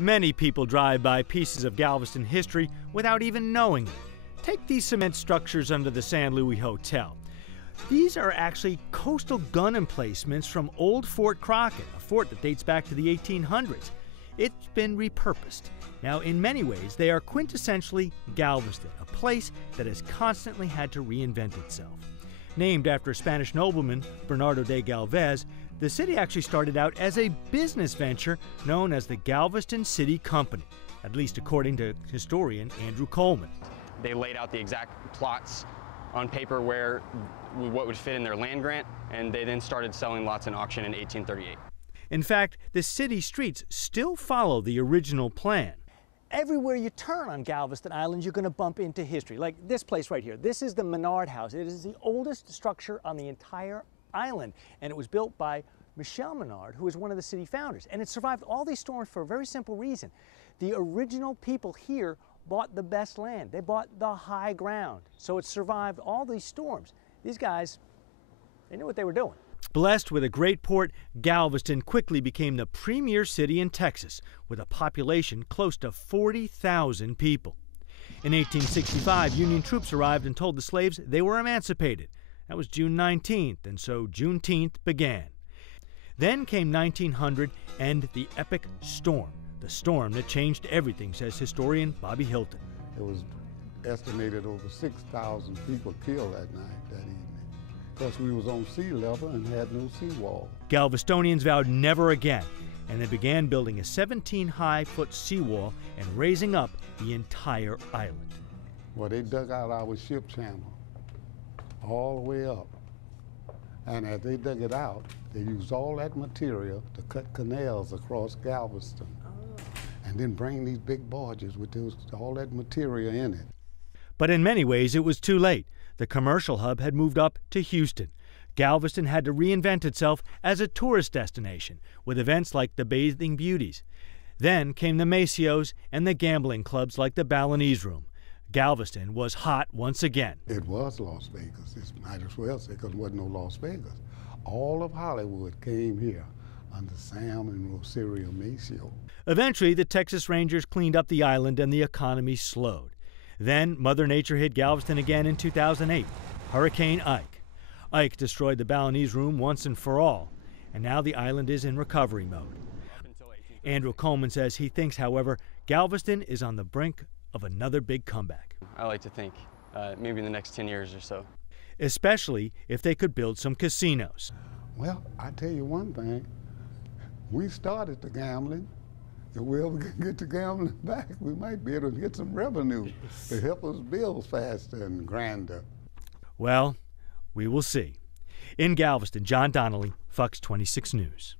Many people drive by pieces of Galveston history without even knowing it. Take these cement structures under the San Luis Hotel. These are actually coastal gun emplacements from old Fort Crockett, a fort that dates back to the 1800s. It's been repurposed. Now, in many ways, they are quintessentially Galveston, a place that has constantly had to reinvent itself. Named after Spanish nobleman Bernardo de Galvez, the city actually started out as a business venture known as the Galveston City Company, at least according to historian Andrew Coleman. They laid out the exact plots on paper where what would fit in their land grant, and they then started selling lots in auction in 1838. In fact, the city streets still follow the original plan. Everywhere you turn on Galveston Island, you're going to bump into history. Like this place right here. This is the Menard House. It is the oldest structure on the entire island, and it was built by Michel Menard, who was one of the city founders. And it survived all these storms for a very simple reason. The original people here bought the best land. They bought the high ground. So it survived all these storms. These guys, they knew what they were doing. Blessed with a great port, Galveston quickly became the premier city in Texas, with a population close to 40,000 people. In 1865, Union troops arrived and told the slaves they were emancipated. That was June 19th, and so Juneteenth began. Then came 1900 and the epic storm, the storm that changed everything, says historian Bobby Hilton. It was estimated over 6,000 people killed that night, that evening. Because we was on sea level and had no seawall. Galvestonians vowed never again, and they began building a 17-high-foot seawall and raising up the entire island. Well, they dug out our ship channel all the way up. And as they dug it out, they used all that material to cut canals across Galveston. And then bring these big barges with all that material in it. But in many ways, it was too late. The commercial hub had moved up to Houston. Galveston had to reinvent itself as a tourist destination, with events like the Bathing Beauties. Then came the Macios and the gambling clubs like the Balinese Room. Galveston was hot once again. It was Las Vegas. It might as well say, because it wasn't no Las Vegas. All of Hollywood came here under Sam and Rosario Maceo. Eventually, the Texas Rangers cleaned up the island and the economy slowed. Then, Mother Nature hit Galveston again in 2008, Hurricane Ike. Ike destroyed the Balinese Room once and for all, and now the island is in recovery mode. Andrew Coleman says he thinks, however, Galveston is on the brink of another big comeback. I like to think maybe in the next 10 years or so. Especially if they could build some casinos. Well, I tell you one thing, we started the gambling. If we ever get the gambling back, we might be able to get some revenue to help us build faster and grander. Well, we will see. In Galveston, John Donnelly, Fox 26 News.